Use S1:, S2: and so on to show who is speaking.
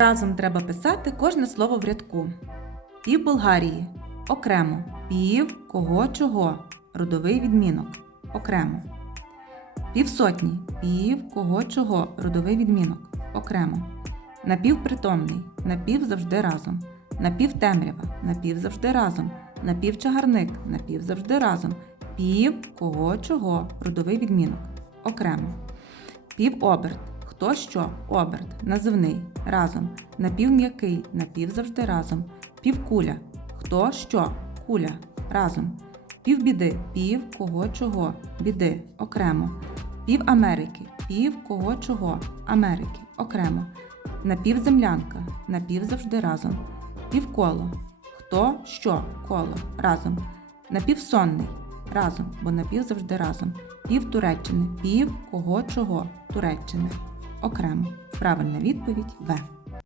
S1: Разом треба писати кожне слово в рядку. Пів Болгарії окремо. Пів кого чого. Родовий відмінок окремо. Півсотні. Пів кого чого. Родовий відмінок окремо. Напівпритомний. Напів завжди разом. Напівтемрява. Напів завжди разом. Напівчагарник. Напів завжди разом. Пів кого чого. Родовий відмінок окремо. Півоберт. Хто що? Оберт. Називний. Разом. Напівм'який. Напів завжди разом. Півкуля. Хто що? Куля. Разом. Півбіди. Пів кого чого. Біди. Окремо. Пів Америки. Пів кого чого. Америки. Окремо. Напівземлянка. Напів завжди разом. Півколо. Хто що? Коло. Разом. Напівсонний. Разом, бо напів завжди разом. Пів Туреччини. Пів кого чого. Туреччини. Окремо. Правильна відповідь В.